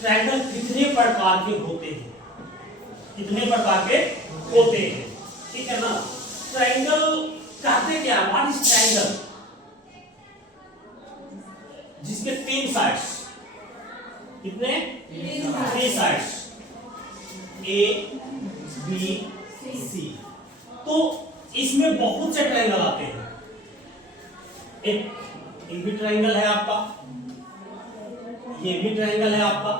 Triangle कितने प्रकार के होते हैं, कितने प्रकार के होते हैं, ठीक है ना। ट्रायंगल कहते क्या है, व्हाट इज ट्रायंगल, जिसके 3 साइड्स, कितने 3 साइड्स, ए बी सी। तो इसमें बहुत से ट्रायंगल आते हैं। एक भी ट्रायंगल है आपका, ये भी ट्रायंगल है आपका।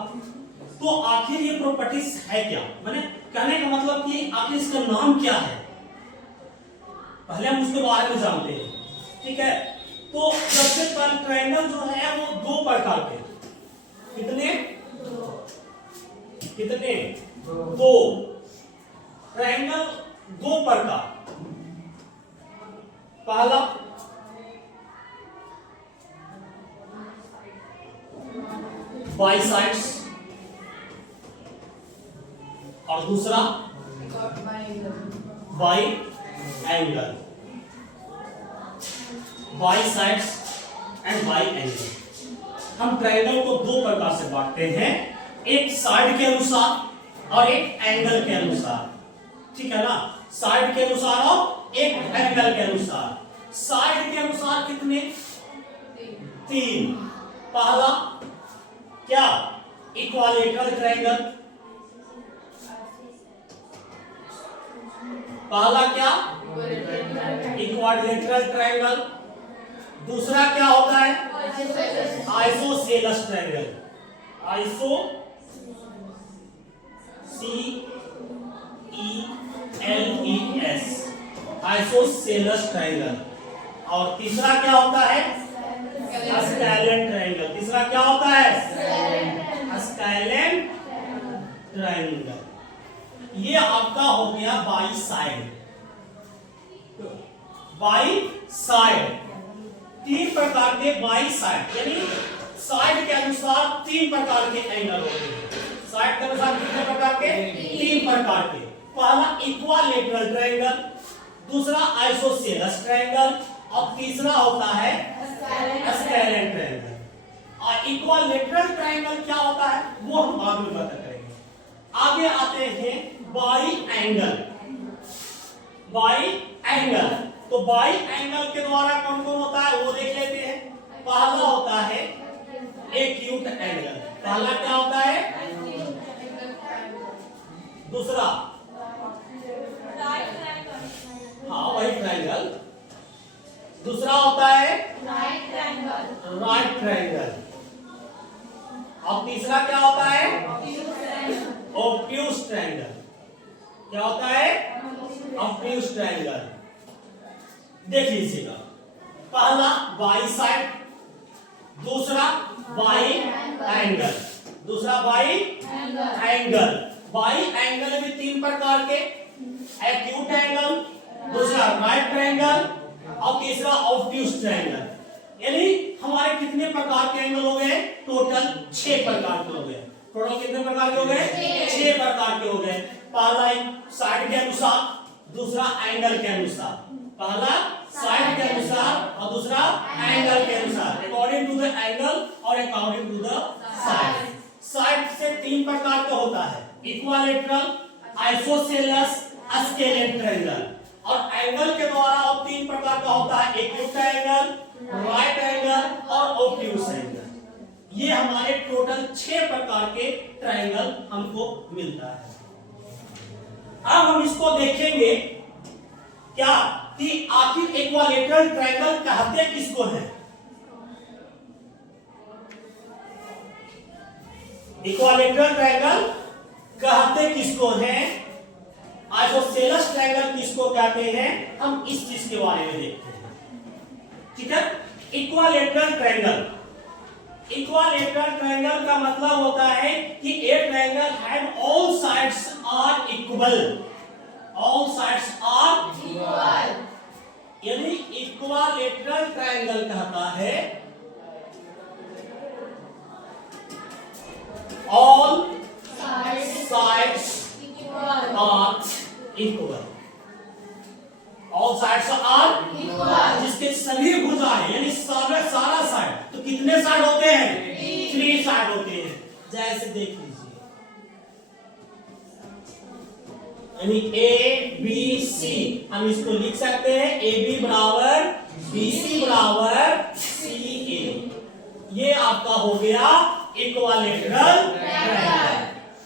तो आखिर ये प्रॉपर्टीज है क्या, मैंने कहने का मतलब कि आखिर इसका नाम क्या है, पहले हम उसके बारे में जानते हैं, ठीक है। तो सबसे पहले ट्रायंगल जो है वो 2 प्रकार के, कितने कितने 2 ट्रायंगल, 2 प्रकार। पहला बाई साइड्स और दूसरा by angle, by sides and by angle. हम ट्रायंगल को 2 प्रकार से बांटते हैं, एक साइड के अनुसार और एक एंगल के अनुसार, ठीक है ना। साइड के अनुसार और एक एंगल के अनुसार। साइड के अनुसार कितने 3। पहला क्या, इक्विलैटरल ट्रायंगल, पहला क्या इक्विलैटरल ट्रायंगल। दूसरा क्या होता है, isosceles triangle, iso CELES, isosceles triangle. और तीसरा क्या होता है, स्केलेन ट्रायंगल। तीसरा क्या होता है, स्केलेन ट्रायंगल। ये आपका हो गया बाई साइड, बाई साइड 3 प्रकार के बाई साइड, यानी साइड के अनुसार 3 प्रकार के एंगल होते हैं। साइड के अनुसार कितने प्रकार के, 3 प्रकार के। पहला इक्विलैटरल ट्रायंगल, दूसरा आइसोसेलेस ट्रायंगल और तीसरा होता है स्केलेन ट्रायंगल। और इक्विलैटरल ट्रायंगल क्या होता है वो हम बाद में पता करेंगे। आगे आते हैं बाई एंगल, बाई एंगल। तो बाई एंगल के द्वारा कौन कौन होता है वो देख लेते हैं। पहला होता है एक्यूट एंगल, पहला क्या होता है, दूसरा हाँ वही ट्रायंगल, दूसरा होता है राइट ट्रायंगल और तीसरा क्या होता है, ऑब्ट्यूज ट्रायंगल। क्या होता है, ऑब्ट्यूज ट्रायंगल। देख लीजिएगा, पहला बाई साइड, दूसरा बाई एंगल, दूसरा बाई एंगल। बाई एंगल में 3 प्रकार के, एक्यूट एंगल, दूसरा राइट ट्रायंगल और तीसरा ऑब्ट्यूज ट्रायंगल। यानी हमारे कितने प्रकार के एंगल हो गए, टोटल 6 प्रकार के हो गए। टोटल कितने प्रकार के हो गए, 6 प्रकार के हो गए। पहला साइड के अनुसार, दूसरा एंगल के अनुसार, पहला साइड के अनुसार और दूसरा एंगल के अनुसार, अकॉर्डिंग टू द एंगल और according to the side. Side से 3 प्रकार का होता है, इक्विलैटरल, आइसोसेलेस, स्केलेन ट्रायंगल। और एंगल के द्वारा और 3 प्रकार का होता है, एक्यूट एंगल, राइट एंगल और ऑब्ट्यूज एंगल। ये हमारे टोटल 6 प्रकार के ट्रायंगल हमको मिलता है। अब हम इसको देखेंगे क्या कि आखिर इक्विलैटरल ट्रायंगल कहते किसको हैं। इक्विलैटरल ट्रायंगल कहते किसको हैं, आइसोसेलेस ट्रायंगल किसको कहते हैं, हम इस चीज के बारे में देखते हैं, ठीक है। इक्विलैटरल ट्रायंगल, इक्विलैटरल ट्रायंगल का मतलब होता है कि a triangle have all sides are equal, all sides are equal. यानी इक्विलैटरल ट्रायंगल कहता है all sides are equal, all sides are equal, जिसके सभी भुजा है, यानी सारा साइड। तो कितने साइड होते हैं, 3 साइड होते हैं। जैसे देख लीजिए, यानी ए बी सी, हम इसको लिख सकते हैं ए बी बराबर बी सी बराबर सी ए। ये आपका हो गया इक्विलैटरल ट्रायंगल,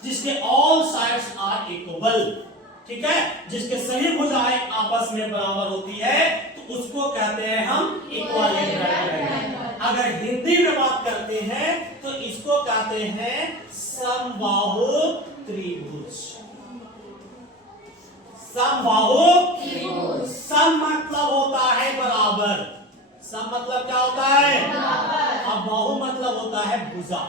जिसके ऑल साइड्स आर इक्वल। ठीक है, जिसके सभी भुजाएं आपस में बराबर होती है तो उसको कहते हैं हम इक्विलैटरल ट्रायंगल। अगर हिंदी में बात करते हैं तो इसको कहते हैं समबाहु त्रिभुज। समबाहु त्रिभुज, सम मतलब होता है बराबर, सम मतलब क्या होता है बराबर, और बाहु मतलब होता है भुजा।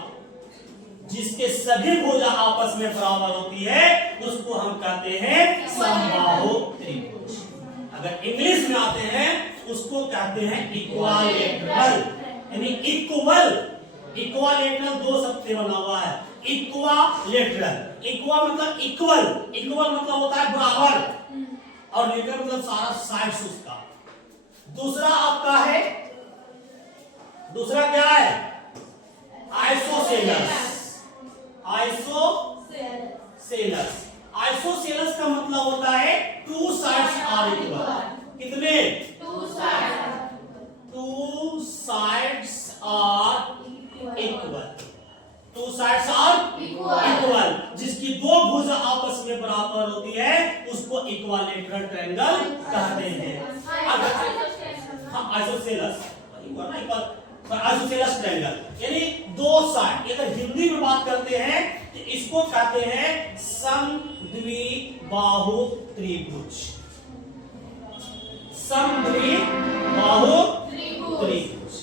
जिसके सभी भुजा आपस में बराबर होती है उसको हम कहते हैं समबाहु त्रिभुज। अगर इंग्लिश में आते हैं उसको कहते हैं इक्विलैटरल, यानी इक्वल। इक्विलैटरल दो शब्द से बना हुआ है, इक्विलैटरल। इक्वा मतलब इक्वल, इक्वल मतलब होता है बराबर, और लेटर मतलब सारा साइड्स उसका। दूसरा आपका है, दूसरा क्या है आइसोसेलस। आइसोसेलस, आइसोसेलस का मतलब होता है टू साइड्स आर इक्वल। कितने? Two sides are equal. Two sides are equal, जिसकी दो भुजा आपस में बराबर होती है उसको इक्विलैटरल ट्रायंगल कहते हैं। हाँ, आइसोसेलस आइसोसेलस ट्रायंगल, यानी दो साइड। अगर हिंदी में बात करते हैं तो इसको कहते हैं समद्विबाहु त्रिभुज। समद्विबाहु त्रिभुज।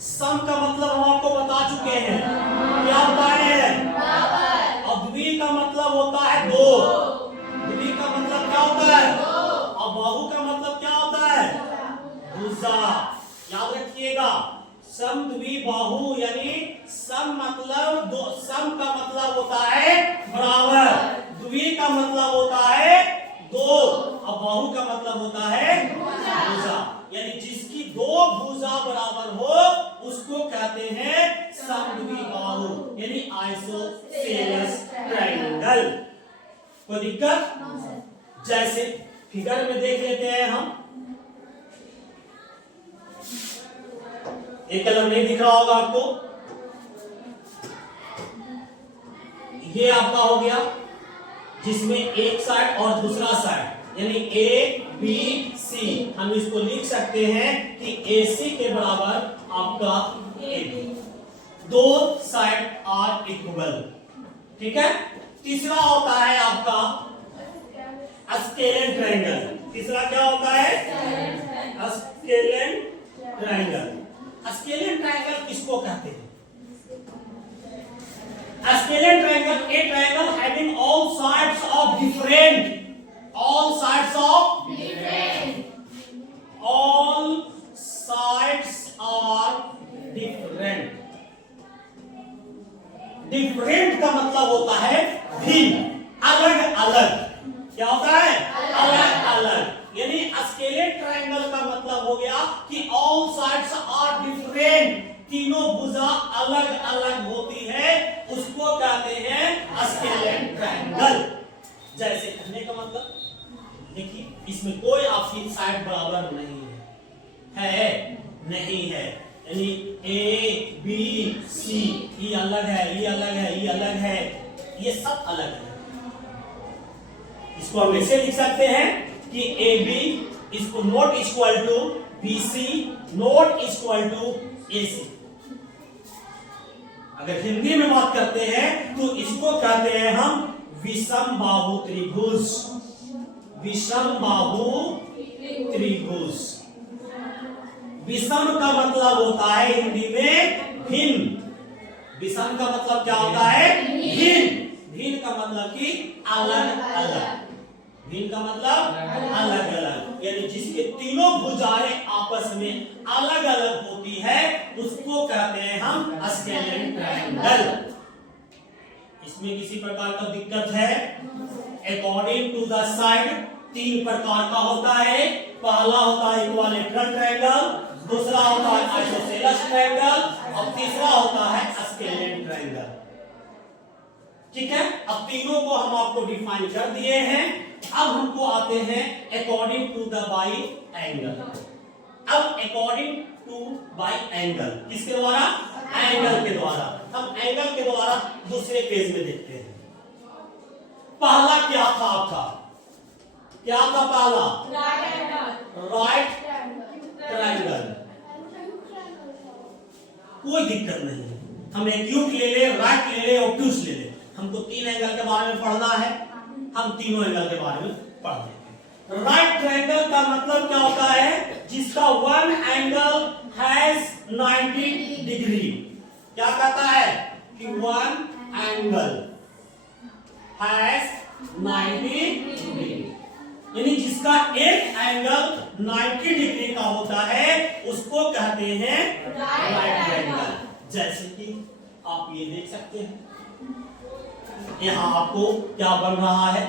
सम का मतलब हम आपको बता चुके हैं, क्या बताए हैं बराबर, और द्वि का मतलब होता है दो। द्वि का मतलब क्या होता है दो, और बाहु का मतलब क्या होता है भुजा। याद रखिएगा, सम द्वि बाहु, यानी सम मतलब दो, सम का मतलब होता है बराबर, द्वि का मतलब होता है दो, और बाहु का मतलब होता है भुजा। यानी जिसकी दो भुजा बराबर हो उसको कहते हैं समद्विबाहु, यानी आइसोसेलस ट्रायंगल। कोई दिक्कत? जैसे फिगर में देख लेते हैं हम, एक कलर नहीं दिख रहा होगा आपको, ये आपका हो गया जिसमें एक साइड और दूसरा साइड, यानी ए बी सी, हम इसको लिख सकते हैं कि ए सी के बराबर आपका ए बी। दो साइड आर इक्वल। ठीक है, तीसरा होता है आपका स्केलेन ट्रायंगल। तीसरा क्या होता है स्केलेन ट्रायंगल। स्केलेन ट्रायंगल किसको कहते हैं? Scalene triangle, A triangle having all sides of different, all sides of all sides are different। different का मतलब होता है भिन्न, अलग अलग। क्या होता है अलग अलग, यानी स्केलेन ट्रायंगल का मतलब हो गया कि all sides are different, तीनों भुजा अलग अलग होती है, उसको कहते हैं स्केलेन ट्रायंगल। जैसे कहने का मतलब देखिए, इसमें कोई आपकी साइड बराबर नहीं है नहीं है, यानी ए बी सी, ये अलग है, ये अलग है, ये अलग है, ये सब अलग है। इसको हम ऐसे लिख सकते हैं कि ए बी इसको not equal to B C, not equal to A C. अगर हिंदी में बात करते हैं तो इसको कहते हैं हम विषम बाहु त्रिभुज। विषम बाहु त्रिभुज। विषम का मतलब होता है हिंदी में भिन्न। विषम का मतलब क्या होता है भिन्न। भिन्न का मतलब कि अलग अलग। भिन्न का मतलब अलग अलग, यानी जिसके तीनों भुजाएं आपस में अलग अलग होती है उसको कहते हैं हम स्केलेन ट्रायंगल। इसमें किसी प्रकार का दिक्कत है? अकॉर्डिंग टू द साइड तीन प्रकार का होता है। पहला होता है इक्विलैटरल ट्रायंगल, दूसरा होता है आइसोसेलस ट्रायंगल और तीसरा होता है स्केलेन ट्रायंगल। ठीक है, अब तीनों को हम आपको डिफाइन कर दिए हैं। अब हमको आते हैं according to the by angle. अब अकॉर्डिंग टू बाई एंगल किसके द्वारा? एंगल के द्वारा। हम एंगल के द्वारा दूसरे पेज में देखते हैं। पहला क्या था आपका? क्या था पहला? Right triangle. कोई दिक्कत नहीं है, हम एक्यूट ले ले, राइट ले ले, ऑब्ट्यूज ले ले, हमको तीन एंगल के बारे में पढ़ना है, हम तीनों एंगल के बारे में पढ़ लेंगे। राइट ट्रायंगल का मतलब क्या होता है? जिसका वन एंगल हैज 90 डिग्री। क्या कहता है कि वन एंगल हैज 90 डिग्री, यानी जिसका एक एंगल 90 डिग्री का होता है उसको कहते हैं राइट एंगल। जैसे कि आप ये देख सकते हैं, यहाँ आपको क्या बन रहा है?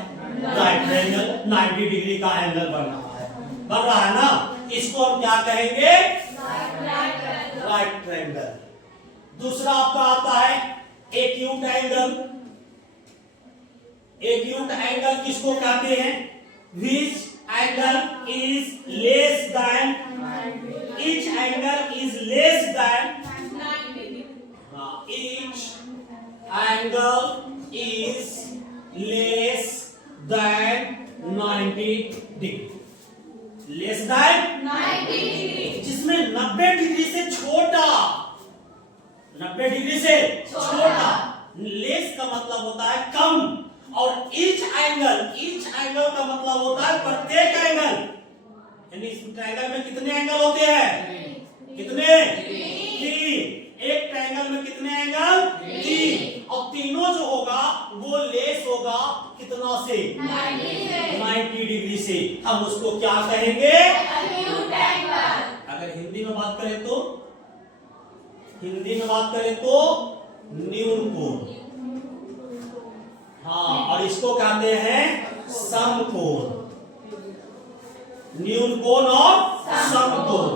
राइट एंगल 90 डिग्री का एंगल बन रहा है ना? इसको हम क्या कहेंगे? Right triangle. दूसरा आपका आता है एक्यूट एंगल। एक्यूट एंगल किसको कहते हैं? Which angle is less than, each angle is less than, each angle is less than 90 degree, less than 90 degree, जिसमें 90 डिग्री से छोटा, 90 डिग्री से छोटा। लेस का मतलब होता है कम, और ईच एंगल का मतलब होता है प्रत्येक एंगल। यानी इस ट्रायंगल में कितने एंगल होते हैं? कितने? तीन। एक ट्रायंगल में कितने एंगल? तीन। और तीनों जो होगा वो लेस होगा कितना से? 90 डिग्री से। हम उसको क्या कहेंगे? अगर हिंदी में बात करें तो न्यून कोण। हाँ, और इसको कहते हैं समकोण। न्यून कोण और समकोण।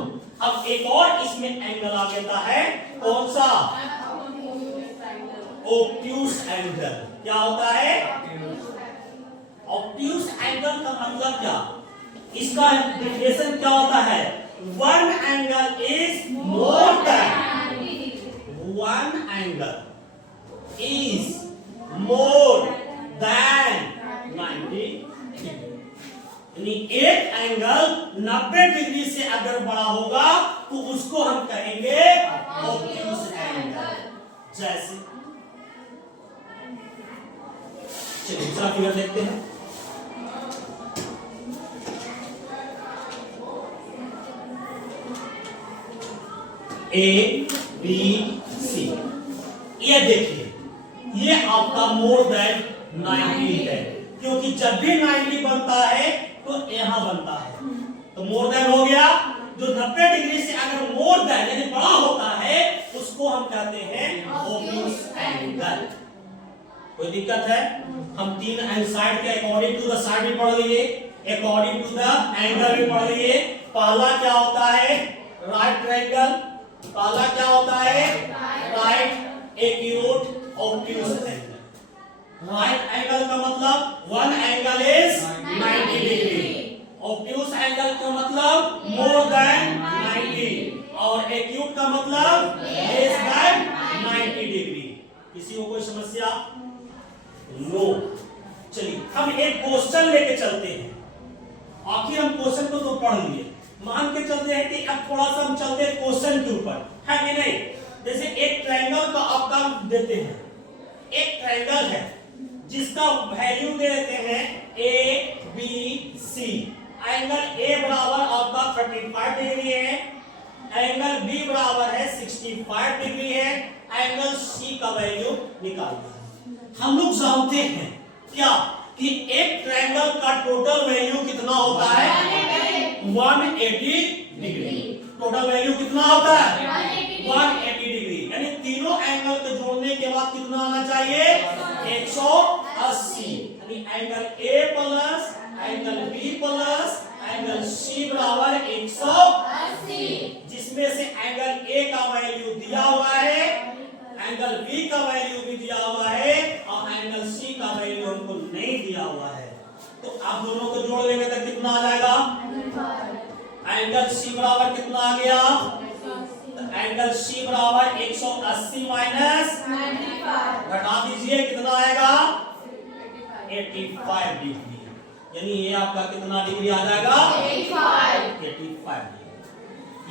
अब एक और इसमें एंगल आ जाता है, कौन सा? Obtuse angle. क्या होता है? ऑब्ट्यूज एंगल का मतलब क्या? इसका डेफिनेशन क्या होता है? One angle is more than, one angle is more than 90 degree. यानी एक एंगल 90 डिग्री से अगर बड़ा होगा तो उसको हम कहेंगे ऑब्ट्यूज एंगल। जैसे चलिए दूसरा फिगर देखते हैं। ए बी सी, ये देखिए, ये आपका मोर देन 90 है, क्योंकि जब भी 90 बनता है तो यहां बनता है, तो मोर देन हो गया। जो 90 डिग्री से अगर मोर देन यानी बड़ा होता है उसको हम कहते हैं ऑब्ट्यूज एंगल। कोई दिक्कत है? हम तीन साइड के अकॉर्डिंग टू द साइड भी पढ़ लिए, अकॉर्डिंग टू द एंगल भी पढ़ लिए। पहला क्या होता है? Right triangle. पहला क्या होता है? Right acute obtuse angle. Right angle का मतलब one angle is 90 degree, obtuse angle का मतलब मोर देन 90, और एक्यूट का मतलब लेस देन 90 डिग्री। किसी को कोई समस्या? नो। चलिए हम एक क्वेश्चन लेके चलते हैं। आखिर हम क्वेश्चन को तो पढ़ लिए, मान के चलते हैं कि अब थोड़ा सा हम चलते हैं क्वेश्चन के ऊपर, है कि नहीं? जैसे एक ट्रायंगल का आपका देते हैं, एक ट्रायंगल है जिसका वैल्यू दे देते हैं A B C. Angle A बराबर आपका 35 डिग्री है, एंगल बी बराबर है 65 डिग्री है, एंगल सी का वैल्यू निकालना है। हम लोग जानते हैं क्या कि एक ट्रायंगल का टोटल वैल्यू कितना होता है? 180 डिग्री। टोटल वैल्यू कितना होता है? 180 डिग्री। यानी तीनों एंगल को जोड़ने के बाद कितना आना चाहिए? 180। यानी angle A plus angle B plus angle C बराबर 180, जिसमें से एंगल ए का वैल्यू दिया हुआ है, एंगल बी का वैल्यू भी दिया हुआ है, और एंगल एंगल सी का वैल्यू हमको नहीं दिया हुआ है, तो आप दोनों को जोड़ लेंगे तो कितना आ जाएगा? एंगल सी बराबर कितना आ गया? तो एंगल सी बराबर 180 माइनस 95 घटा दीजिए, कितना आएगा? 85 डिग्री। यानी ये आपका कितना डिग्री आ जाएगा? 85 डिग्री।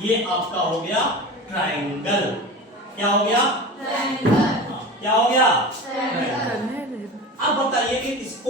ये आपका हो गया ट्रायंगल। क्या हो गया? ट्रायंगल। क्या हो गया? ट्रायंगल। अब बताइए कि इसको